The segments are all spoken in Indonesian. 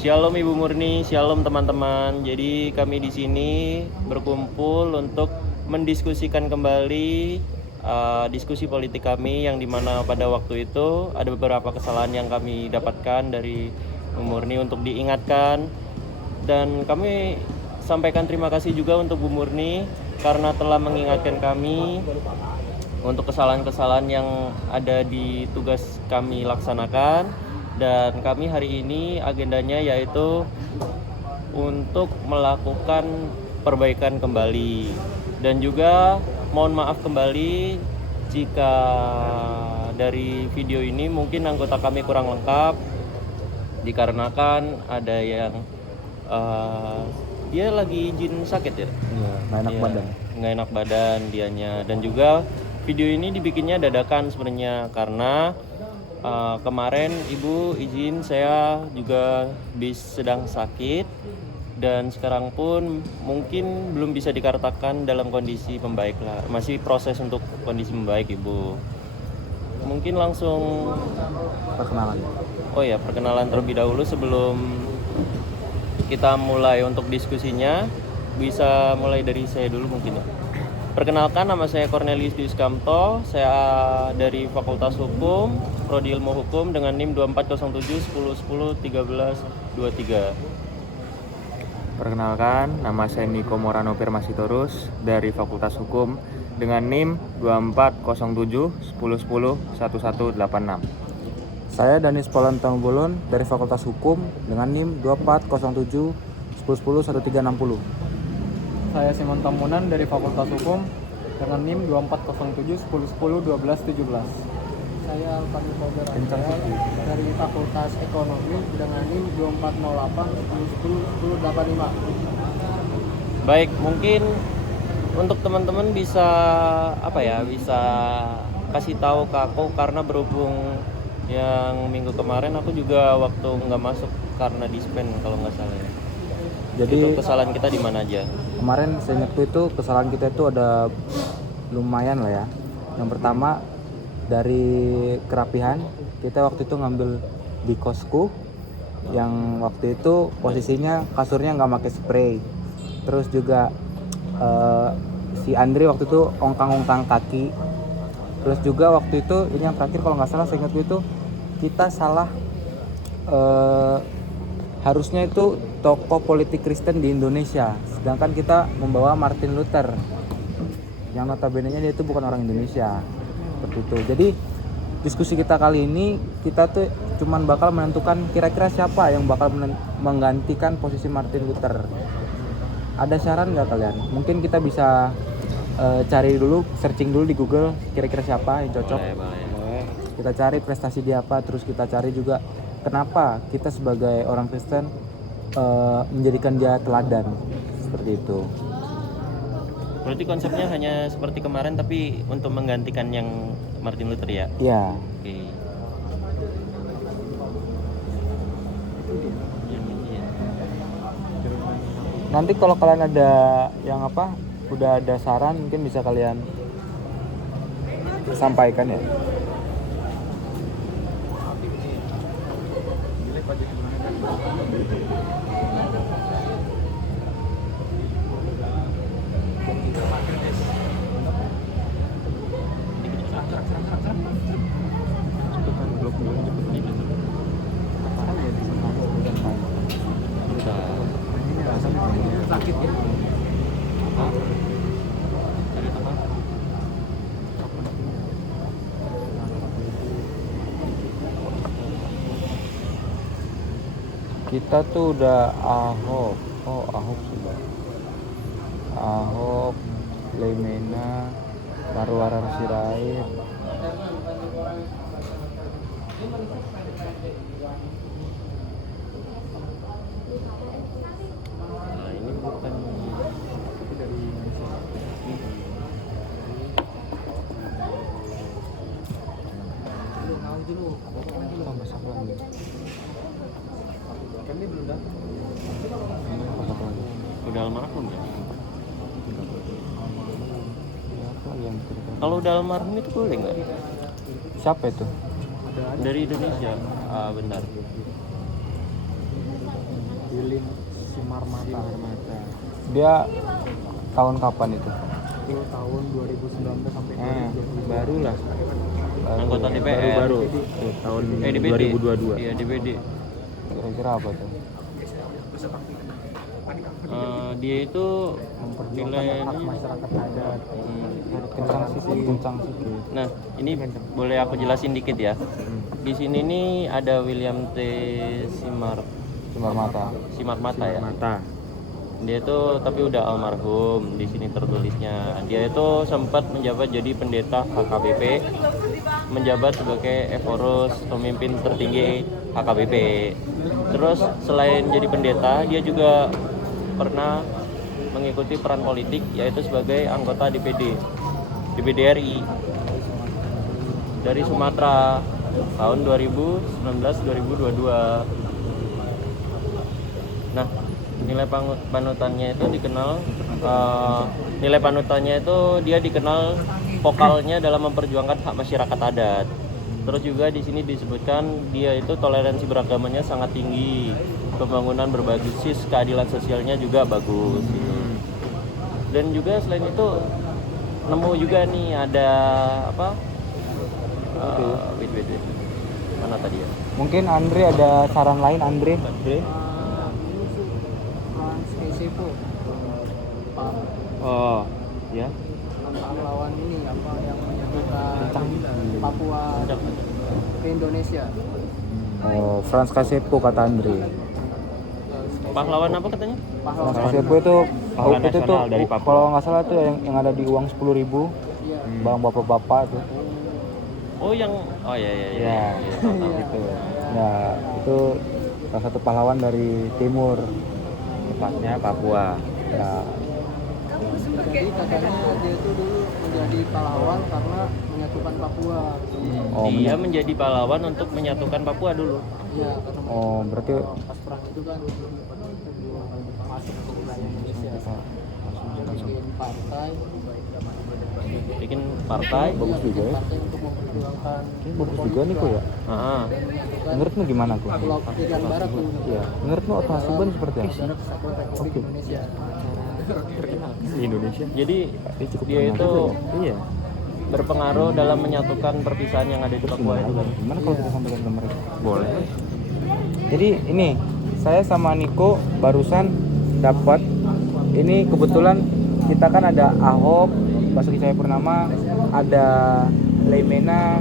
Shalom Ibu Murni, Shalom teman-teman. Jadi kami di sini berkumpul untuk mendiskusikan kembali diskusi politik kami yang dimana pada waktu itu ada beberapa kesalahan yang kami dapatkan dari Ibu Murni untuk diingatkan, dan kami sampaikan terima kasih juga untuk Bu Murni karena telah mengingatkan kami untuk kesalahan-kesalahan yang ada di tugas kami laksanakan. Dan kami hari ini agendanya yaitu untuk melakukan perbaikan kembali, dan juga mohon maaf kembali jika dari video ini mungkin anggota kami kurang lengkap dikarenakan ada yang dia lagi izin sakit ya. Iya, nggak enak badan dianya. Dan juga video ini dibikinnya dadakan sebenarnya karena kemarin ibu izin, saya juga sedang sakit, dan sekarang pun mungkin belum bisa dikatakan dalam kondisi membaik lah, masih proses untuk kondisi membaik ibu. Mungkin langsung perkenalan. Oh ya, perkenalan terlebih dahulu sebelum kita mulai untuk diskusinya. Bisa mulai dari saya dulu mungkin ya. Perkenalkan, nama saya Cornelius Dius Kamto. Saya dari Fakultas Hukum, Prodi Ilmu Hukum dengan NIM 2407 10 10 13 23. Perkenalkan, nama saya Niko Morano Firmasitorus dari Fakultas Hukum dengan NIM 2407 10 10 1186. Saya Danis Polantanggulun dari Fakultas Hukum dengan NIM 2407 10 10 1360. Saya Simon Tamunan dari Fakultas Hukum dengan NIM 2407 10 10 12 17. Saya Alfani Pogeranja dari Fakultas Ekonomi dengan NIM 2408 10 10 85. Baik, mungkin untuk teman-teman bisa bisa kasih tahu ke aku, karena berhubung yang minggu kemarin aku juga waktu nggak masuk karena dispen kalau nggak salah ya. Jadi itu kesalahan kita di mana aja? Kemarin saya ingat itu kesalahan kita itu ada lumayan lah ya. Yang pertama dari kerapihan, kita waktu itu ngambil di kosku yang waktu itu posisinya kasurnya nggak pakai spray. Terus juga si Andri waktu itu ongkang-ongkang kaki. Terus juga waktu itu ini yang terakhir kalau nggak salah saya ingat itu kita salah harusnya itu tokoh politik Kristen di Indonesia, sedangkan kita membawa Martin Luther yang notabene-nya dia itu bukan orang Indonesia, seperti itu. Jadi diskusi kita kali ini kita tuh cuman bakal menentukan kira-kira siapa yang bakal menggantikan posisi Martin Luther. Ada saran nggak kalian? Mungkin kita bisa cari dulu, searching dulu di Google kira-kira siapa yang cocok. Boleh. Kita cari prestasi dia apa, terus kita cari juga kenapa kita sebagai orang Kristen menjadikan dia teladan, seperti itu. Berarti konsepnya hanya seperti kemarin tapi untuk menggantikan yang Martin Luther ya? Iya. Oke. Nanti kalau kalian ada yang udah ada saran mungkin bisa kalian sampaikan ya. Sakit ya. Kita tuh udah Ahok. Oh, Ahok sudah. Ahok, Leimena, Marwarar Sirait. Nah, ini bukan Kami belum datang. udah almarhum ya? Kalau udah almarhum itu boleh nggak? Siapa itu? Dari Indonesia. Benar. Simarmata. Dia tahun kapan itu? Itu tahun 2019 sampai 2020. Baru lah. Anggota DPR. Baru. Tahun DPD. 2022. Iya, DPD. Kira-kira apa tuh? Dia itu Memperjuangkan hak masyarakat adat. Kencang sih. Nah, ini boleh aku jelasin dikit ya. Di sini nih ada William T. Simarmata ya. Dia itu tapi udah almarhum, di sini tertulisnya. Dia itu sempat menjabat jadi pendeta HKBP, menjabat sebagai Evorus, pemimpin tertinggi HKBP. Terus selain jadi pendeta, dia juga pernah mengikuti peran politik, yaitu sebagai anggota DPD RI dari Sumatera tahun 2019-2022. Nah, nilai panutannya itu dikenal dia dikenal vokalnya dalam memperjuangkan hak masyarakat adat. Terus juga di sini disebutkan dia itu toleransi beragamanya sangat tinggi, pembangunan berbasis keadilan sosialnya juga bagus. Dan juga selain itu nemu juga nih ada apa? Wait. Mana tadi ya? Mungkin Andre ada saran lain, Andre? Ini sih Frans Esepo. Oh, ya. Pahlawan ini apa yang menyatukan Papua ke Indonesia. Oh, Frans Kasepo kata Andre. Pahlawan apa katanya? Pahlawan. Frans Kasepo itu Pahlawan itu tuh nasional dari Papua. kalau nggak salah tuh yang ada di uang 10.000, Iya. bang bapak-bapak tuh. Oh yang Ya, gitu. Nah, itu salah satu pahlawan dari timur, tepatnya Papua. Ya, Jadi katanya dia itu dulu menjadi pahlawan karena menyatukan Papua. oh, Dia menjadi pahlawan untuk menyatukan Papua dulu. Iya, karena oh, berarti pas perang itu kan masuk ke wilayah Indonesia. Bikin partai. bagus juga ya. Partai untuk memperjuangkan. Ini bagus juga nih kok ya. Ah, Menurutmu gimana kok? Blok Irian Barat tuh. Iya. Menurutmu Otto Hasibuan seperti apa? Negara Kesatuan Republik Indonesia. Di Indonesia. jadi dia itu Iya. berpengaruh dalam menyatukan perpisahan yang ada di Papua itu kan. Gimana kalau kita sampaikan ke mereka? Boleh. Jadi ini saya sama Niko barusan dapat ini kebetulan kita kan ada Ahok, Basuki Cahayapurnama, ada Leimena,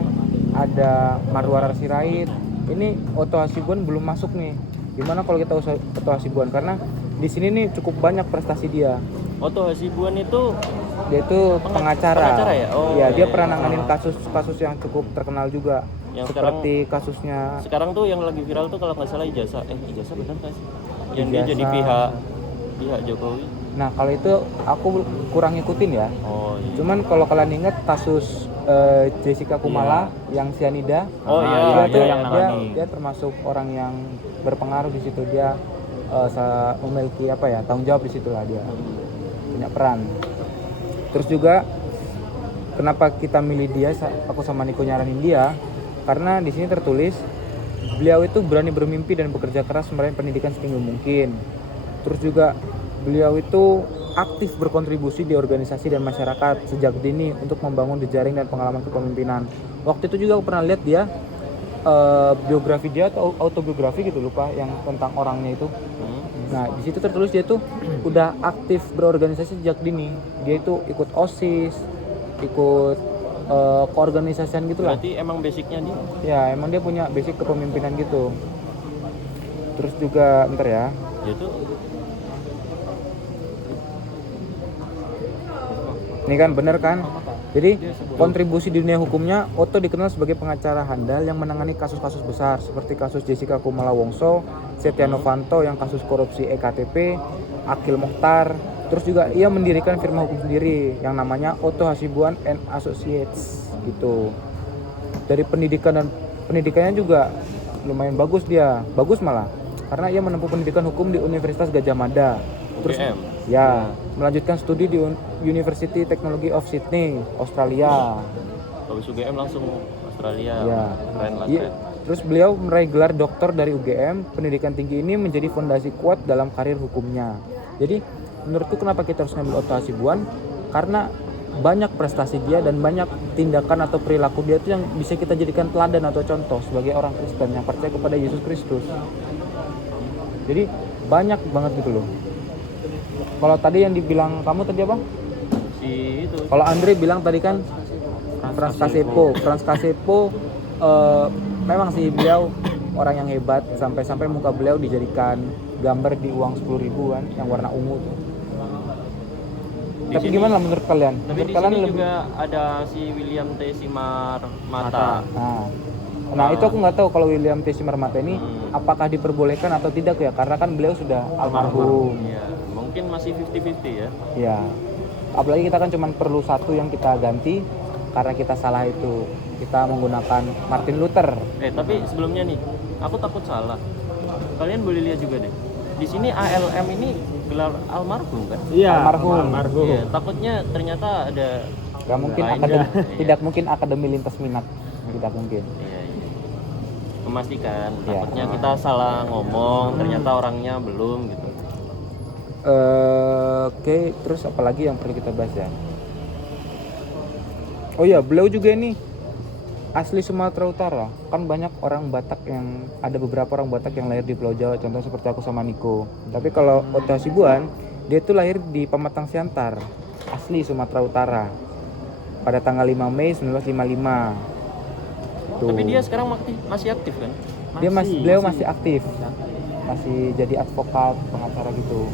ada Marwar Sirait. Ini Otto Hasibuan belum masuk nih. Gimana kalau kita usah Otto Hasibuan karena di sini nih cukup banyak prestasi dia. Otto Hasibuan itu Dia itu pengacara. Pengacara ya? Oh, iya, dia iya. pernah nanganin kasus-kasus yang cukup terkenal juga. Yang Seperti kasusnya sekarang tuh yang lagi viral tuh kalau nggak salah ijazah benar nggak sih? Yang dia Ijazah. jadi pihak Jokowi. Nah, kalau itu aku kurang ngikutin ya. Oh iya. Cuman kalau kalian ingat kasus Jessica Kumala yang sianida, Oh iya, dia tuh yang dia termasuk orang yang berpengaruh di situ. Dia memiliki apa ya, tanggung jawab di situ lah, dia punya peran. Terus juga kenapa kita milih dia, aku sama Niko nyaranin dia karena di sini tertulis beliau itu berani bermimpi dan bekerja keras meraih pendidikan setinggi mungkin. Terus juga beliau itu aktif berkontribusi di organisasi dan masyarakat sejak dini untuk membangun jejaring dan pengalaman kepemimpinan. Waktu itu juga aku pernah lihat dia biografi dia atau autobiografi gitu, lupa, yang tentang orangnya itu. Nah, di situ tertulis dia tuh udah aktif berorganisasi sejak dini. Dia itu ikut OSIS, ikut keorganisasian gitu lah. Berarti emang basicnya dia. Ya, emang dia punya basic kepemimpinan gitu. Terus juga bentar ya. Dia tuh Ini kan bener kan? Jadi kontribusi di dunia hukumnya, Otto dikenal sebagai pengacara handal yang menangani kasus-kasus besar seperti kasus Jessica Kumala Wongso, Setia Novanto yang kasus korupsi EKTP, Akil Mokhtar. Terus juga ia mendirikan firma hukum sendiri yang namanya Otto Hasibuan and Associates gitu. Dari pendidikannya juga lumayan bagus dia, bagus malah. Karena ia menempuh pendidikan hukum di Universitas Gadjah Mada. Terus UGM. ya, melanjutkan studi di University Technology of Sydney, Australia. habis UGM langsung Australia. Ya. Keren lah. Iya. Keren. Terus beliau meraih gelar doktor dari UGM. Pendidikan tinggi ini menjadi fondasi kuat dalam karir hukumnya. Jadi menurutku kenapa kita harus ngambil Otto Hasibuan? Karena banyak prestasi dia dan banyak tindakan atau perilaku dia itu yang bisa kita jadikan teladan atau contoh sebagai orang Kristen yang percaya kepada Yesus Kristus. Jadi banyak banget gitu loh. Kalau tadi yang dibilang kamu tadi apa? Si itu. Kalau Andre bilang tadi kan Franz Kasepo. Franz Kasepo memang sih beliau orang yang hebat, sampai-sampai muka beliau dijadikan gambar di uang 10.000 kan yang warna ungu tuh. Tapi gimana menurut kalian? Tapi Menurut di kalian sini lebih juga ada si William T. Simar Mata. Nah itu aku nggak tahu kalau William T. Simar Mata ini apakah diperbolehkan atau tidak ya, karena kan beliau sudah almarhum. Iya, mungkin masih 50-50 ya. Ya, apalagi kita kan cuma perlu satu yang kita ganti karena kita salah itu. Kita menggunakan Martin Luther. Tapi sebelumnya nih, aku takut salah. Kalian boleh lihat juga deh. Di sini ALM ini gelar almarhum kan? Iya, Almarhum. Iya, takutnya ternyata ada Gak mungkin lainnya. akademi, Iya. tidak mungkin akademi lintas minat, tidak mungkin. Iya. Memastikan, Iya. takutnya kita salah ngomong, ternyata orangnya belum gitu. Oke, terus apalagi yang perlu kita bahas ya? Oh iya, beliau juga ini asli Sumatera Utara. Kan banyak orang Batak yang ada beberapa orang Batak yang lahir di Pulau Jawa, contoh seperti aku sama Niko. Tapi kalau Otto Hasibuan, dia tuh lahir di Pematang Siantar, asli Sumatera Utara. Pada tanggal 5 Mei 1955. Tuh. Tapi dia sekarang masih aktif kan? Beliau masih aktif. Masih jadi advokat, pengacara gitu.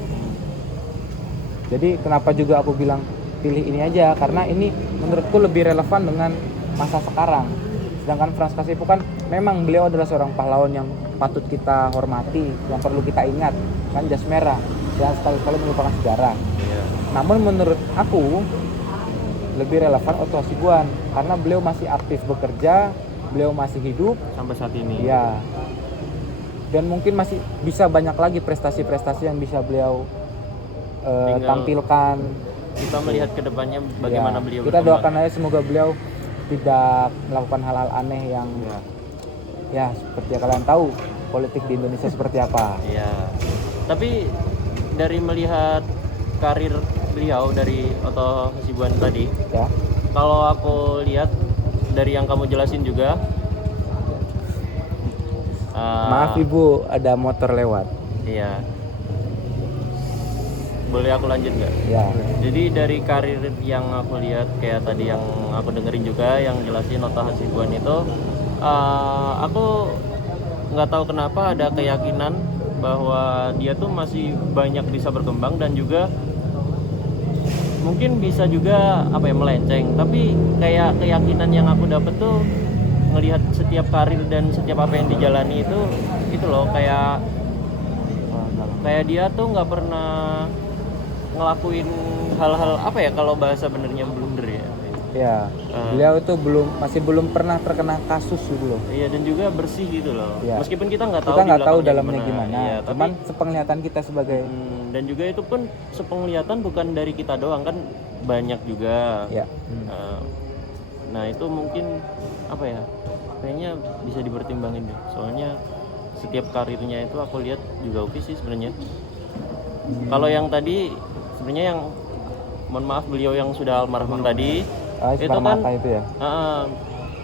Jadi kenapa juga aku bilang pilih ini aja, karena ini menurutku lebih relevan dengan masa sekarang. Sedangkan Franz Kasepo kan memang beliau adalah seorang pahlawan yang patut kita hormati, yang perlu kita ingat, kan jas merah, jangan sekali-kali melupakan sejarah. Iya. Namun menurut aku lebih relevan Otto Hasibuan karena beliau masih aktif bekerja, beliau masih hidup Sampai saat ini. ya, dan mungkin masih bisa banyak lagi prestasi-prestasi yang bisa beliau Tinggal tampilkan. Kita melihat ke depannya bagaimana Ya, beliau kita berkembang. doakan aja semoga beliau tidak melakukan hal-hal aneh yang ya seperti yang kalian tahu politik di Indonesia seperti apa. Iya. Tapi dari melihat karir beliau dari Otto Hasibuan tadi, Ya, kalau aku lihat dari yang kamu jelasin juga, maaf ibu, ada motor lewat. Iya. Boleh aku lanjut nggak? Ya, Jadi dari karir yang aku lihat kayak tadi yang aku dengerin juga yang jelasin Otto Hasibuan itu, aku nggak tahu kenapa ada keyakinan bahwa dia tuh masih banyak bisa berkembang dan juga mungkin bisa juga melenceng. Tapi kayak keyakinan yang aku dapet tuh ngelihat setiap karir dan setiap apa yang dijalani itu loh kayak dia tuh nggak pernah ngelakuin hal-hal kalau bahasa benernya blunder ya. ya. Beliau itu masih belum pernah terkena kasus gitu loh. Iya, dan juga bersih gitu loh. Ya. Meskipun kita nggak tahu Kita di nggak tahu belakangnya dalamnya gimana. Iya, Cuman sepenglihatan kita sebagai dan juga itu pun sepenglihatan bukan dari kita doang kan, banyak juga. ya. Nah itu mungkin kayaknya bisa dipertimbangin deh. Soalnya setiap karirnya itu aku lihat juga oke sih sebenarnya. Kalau yang tadi sebenarnya yang mohon maaf beliau yang sudah almarhum tadi itu kan Mata itu ya.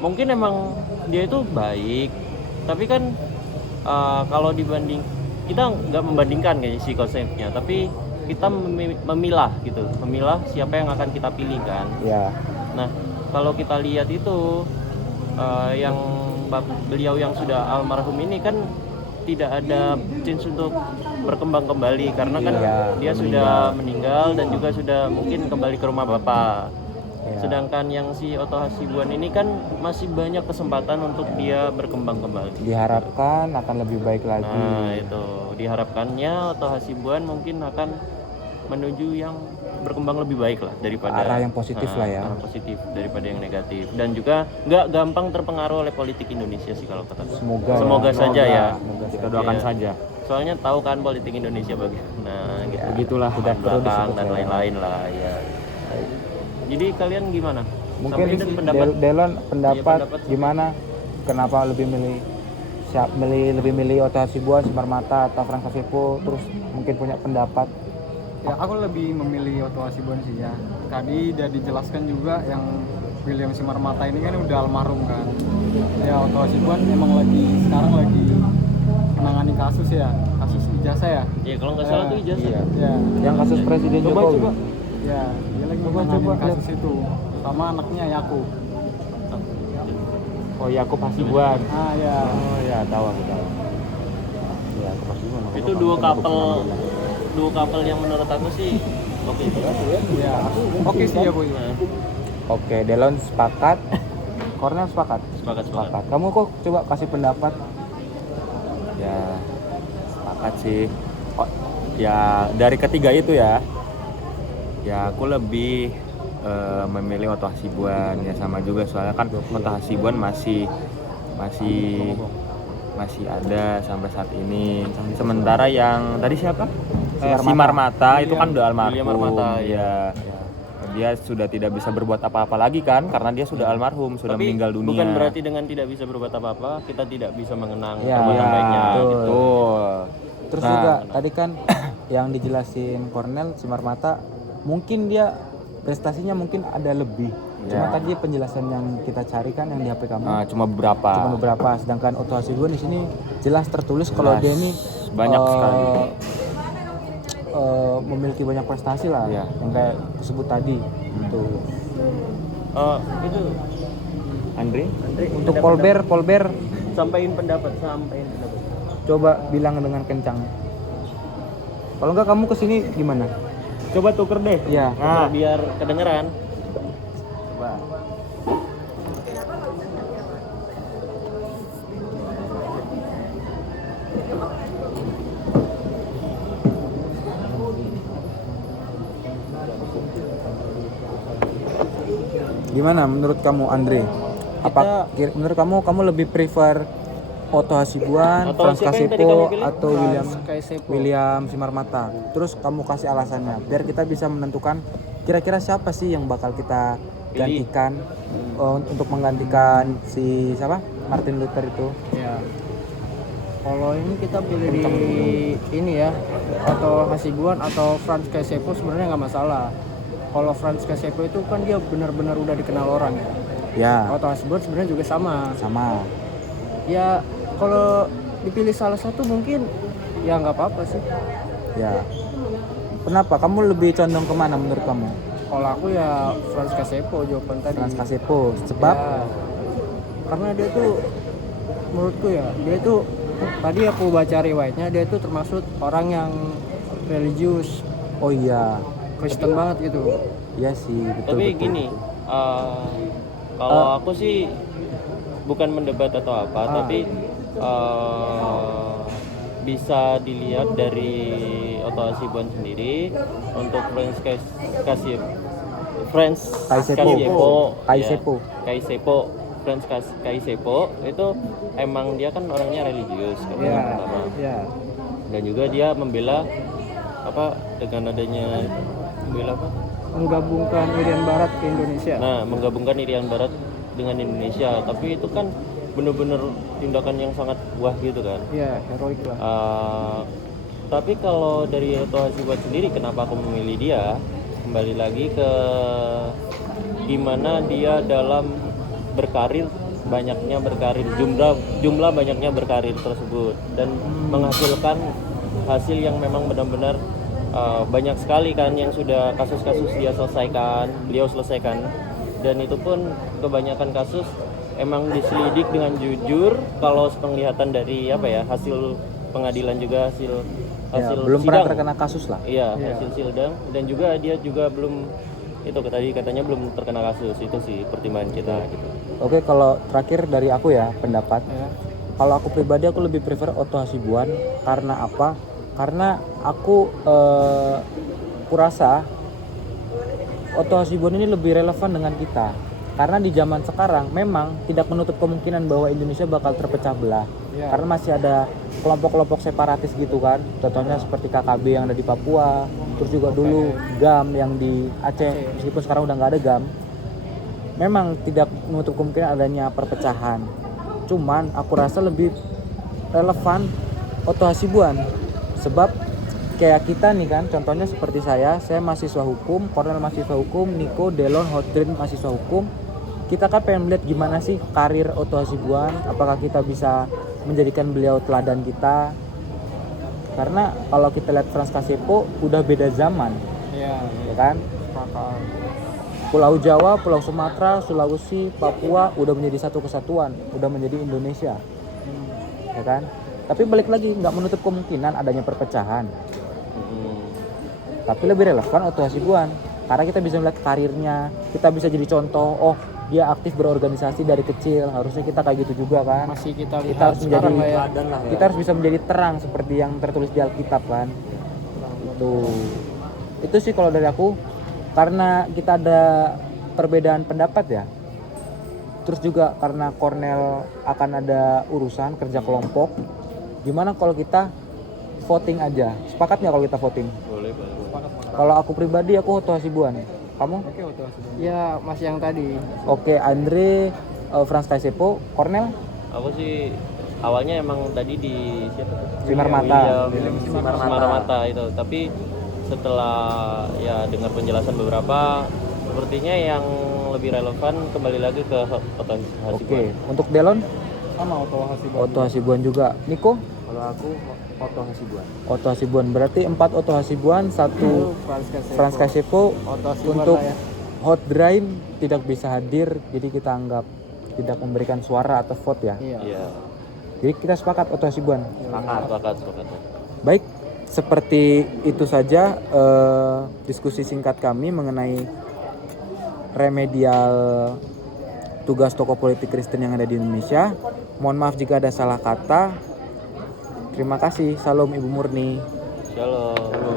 mungkin emang dia itu baik, tapi kan kalau dibanding kita nggak membandingkan kayak si konsepnya, tapi kita memilah siapa yang akan kita pilih kan. Ya. Nah kalau kita lihat itu yang beliau yang sudah almarhum ini kan tidak ada chance untuk berkembang kembali karena kan dia sudah meninggal dan juga sudah mungkin kembali ke rumah bapak. Sedangkan yang si Otto Hasibuan ini kan masih banyak kesempatan untuk dia berkembang kembali. Diharapkan akan lebih baik lagi. Nah itu diharapkannya Otto Hasibuan mungkin akan menuju yang berkembang lebih baik lah daripada arah yang positif lah ya. Arah positif daripada yang negatif, dan juga nggak gampang terpengaruh oleh politik Indonesia sih kalau kataku. Semoga saja ya. Kita doakan Iya. saja. Soalnya tahu kan politik Indonesia bagaimana gitu. Begitulah. Tidak perlu Belakang disebut dan saya. lain-lain lah ya. Jadi kalian gimana? Mungkin Sampaikan pendapat. Delon pendapat pendapat. gimana? Kenapa lebih milih lebih milih Otto Hasibuan, Simarmata atau Frans Kasepo, terus mungkin punya pendapat. Ya aku lebih memilih Otto Hasibuan sih ya. Tadi udah dijelaskan juga yang William Simarmata ini kan udah almarhum kan. Ya Otto Hasibuan emang sekarang lagi menangani kasus ya, kasus ijazah ya. Ya kalau nggak salah tuh ijazah. Iya. Ya, Yang kasus Presiden Jokowi. ya dia lagi Coba, menangani lihat. kasus itu sama anaknya Yakub. Oh, Yakub Hasibuan. Ah ya. Oh ya, tahu aku tahu. Ya, Yakub Hasibuan. Itu dua couple yang menurut aku sih oke. Ya. Oke sih ya Bu. Nah, Oke, Delon sepakat. Cornel sepakat. sepakat. Kamu kok coba kasih pendapat? Ya, sepakat sih. Oh, ya dari ketiga itu ya. Ya aku lebih memilih Otto Hasibuan ya, sama juga soalnya kan Otto Hasibuan masih ada sampai saat ini. Sementara yang tadi siapa? Simarmata itu kan udah almarhum. William Marmata, ya. Dia sudah tidak bisa berbuat apa-apa lagi kan karena dia sudah almarhum, sudah Tapi meninggal dunia. bukan berarti dengan tidak bisa berbuat apa-apa kita tidak bisa mengenang Ya, perbuatan baiknya betul. gitu. Terus Nah, juga tadi kan yang dijelasin Cornel Simarmata mungkin dia prestasinya mungkin ada lebih. Cuma Ya. tadi penjelasan yang kita cari kan yang di HP kamu Cuma beberapa. cuma beberapa. Sedangkan Otto Hasibuan di sini jelas tertulis kalau dia ini banyak sekali. Memiliki banyak prestasi lah, Ya. yang kayak disebut tadi. Gitu. Itu Andre untuk Polber sampaikan pendapat. coba bilang dengan kencang. Kalau enggak kamu kesini gimana? Coba tuker deh. Iya. Nah, biar kedengeran. Coba. Gimana menurut kamu Andre? Menurut kamu lebih prefer Otto Hasibuan, Atau Frans siapa yang tadi Kasepo kamu pilih? atau Kasepo. William Simarmata? Terus kamu kasih alasannya biar kita bisa menentukan kira-kira siapa sih yang bakal kita gantikan untuk menggantikan si siapa? Martin Luther itu. Ya. Kalau ini kita pilih di ini ya, atau Hasibuan atau Frans Kasepo sebenarnya nggak masalah. Kalau Frans Kasepo itu kan dia benar-benar udah dikenal orang ya. Ya, Otto Hasibuan sebenarnya juga sama. Ya kalau dipilih salah satu mungkin ya nggak apa-apa sih. Ya. Kenapa? Kamu lebih condong kemana menurut kamu? Kalau aku ya Frans Kasepo jawaban tadi. Frans Kasepo. Sebab? Ya, karena dia tuh menurutku ya dia tuh tadi aku baca riwayatnya dia tuh termasuk orang yang religius, Oh iya. Kristen banget gitu. Iya sih, betul. Tapi betul. gini, kalau aku sih bukan mendebat atau apa, tapi bisa dilihat dari Otto Hasibuan sendiri untuk Kaisepo itu emang dia kan orangnya religius kan, yang pertama. Ya. Dan juga dia membela dengan adanya membela Menggabungkan Irian Barat ke Indonesia. Nah, menggabungkan Irian Barat dengan Indonesia, tapi itu kan bener-bener tindakan yang sangat wah gitu kan. Iya, heroik lah. Tapi kalau dari Otto Hasibuan sendiri, kenapa aku memilih dia? Kembali lagi ke gimana dia dalam berkarir, jumlah banyaknya berkarir tersebut dan menghasilkan hasil yang memang benar-benar banyak sekali kan yang sudah kasus-kasus beliau selesaikan, dan itu pun kebanyakan kasus emang diselidik dengan jujur. Kalau penglihatan dari hasil pengadilan juga hasil belum sidang. pernah terkena kasus lah. Iya, hasil sidang, dan juga dia juga belum katanya belum terkena kasus. Itu sih pertimbangan kita gitu. Oke, kalau terakhir dari aku ya pendapat. Ya. Kalau aku pribadi aku lebih prefer Otto Hasibuan. Karena apa? Karena aku kurasa Otto Hasibuan ini lebih relevan dengan kita. Karena di zaman sekarang memang tidak menutup kemungkinan bahwa Indonesia bakal terpecah belah. Ya. Karena masih ada kelompok-kelompok separatis gitu kan. Contohnya seperti KKB yang ada di Papua, terus juga dulu GAM yang di Aceh, meskipun sekarang udah nggak ada GAM. Memang tidak menutup kemungkinan adanya perpecahan. Cuman aku rasa lebih relevan Otto Hasibuan. Sebab kayak kita nih kan, contohnya seperti saya mahasiswa hukum, Cornel mahasiswa hukum, Nico, Delon, Hotdrin mahasiswa hukum. Kita kan pengen melihat gimana sih karir Otto Hasibuan, apakah kita bisa menjadikan beliau teladan kita. Karena kalau kita lihat Frans Kasepo udah beda zaman, Iya, ya kan? sepakat. Pulau Jawa, Pulau Sumatera, Sulawesi, Papua udah menjadi satu kesatuan, udah menjadi Indonesia, ya kan? Tapi balik lagi, nggak menutup kemungkinan adanya perpecahan. Tapi lebih relevan Otto Hasibuan, karena kita bisa melihat karirnya, kita bisa jadi contoh. Oh, dia aktif berorganisasi dari kecil, harusnya kita kayak gitu juga kan? Masih kita lihat Kita harus menjadi sekarang lah ya. teladan lah. Kita harus bisa menjadi terang seperti yang tertulis di Alkitab kan? Itu sih kalau dari aku. Karena kita ada perbedaan pendapat ya. Terus juga karena Cornel akan ada urusan kerja kelompok. Gimana kalau kita voting aja? Sepakat nggak kalau kita voting? Boleh. Kalau aku pribadi aku Otto Hasibuan. Kamu? Oke, Otto Hasibuan. Ya masih yang tadi. Oke, Andre, Frans Kasepo, Cornel? Aku sih awalnya emang tadi di siapa tuh? Sinar Mata. William Sinar Mata itu. Tapi setelah ya dengar penjelasan beberapa, sepertinya yang lebih relevan kembali lagi ke Otto Hasibuan. Oke, untuk Delon? Sama Otto Hasibuan. Otto Hasibuan juga. Niko? Kalau aku Otto Hasibuan. Otto Hasibuan. Berarti 4 Otto Hasibuan, 1 Frans Kasepo. Otto Hasibuan Untuk lah ya. Hot Drain tidak bisa hadir, jadi kita anggap tidak memberikan suara atau vote ya. Iya. Iya. Jadi kita sepakat Otto Hasibuan. Sepakat. Baik, seperti itu saja diskusi singkat kami mengenai remedial tugas tokoh politik Kristen yang ada di Indonesia. Mohon maaf jika ada salah kata. Terima kasih. Salam Ibu Murni. Shalom.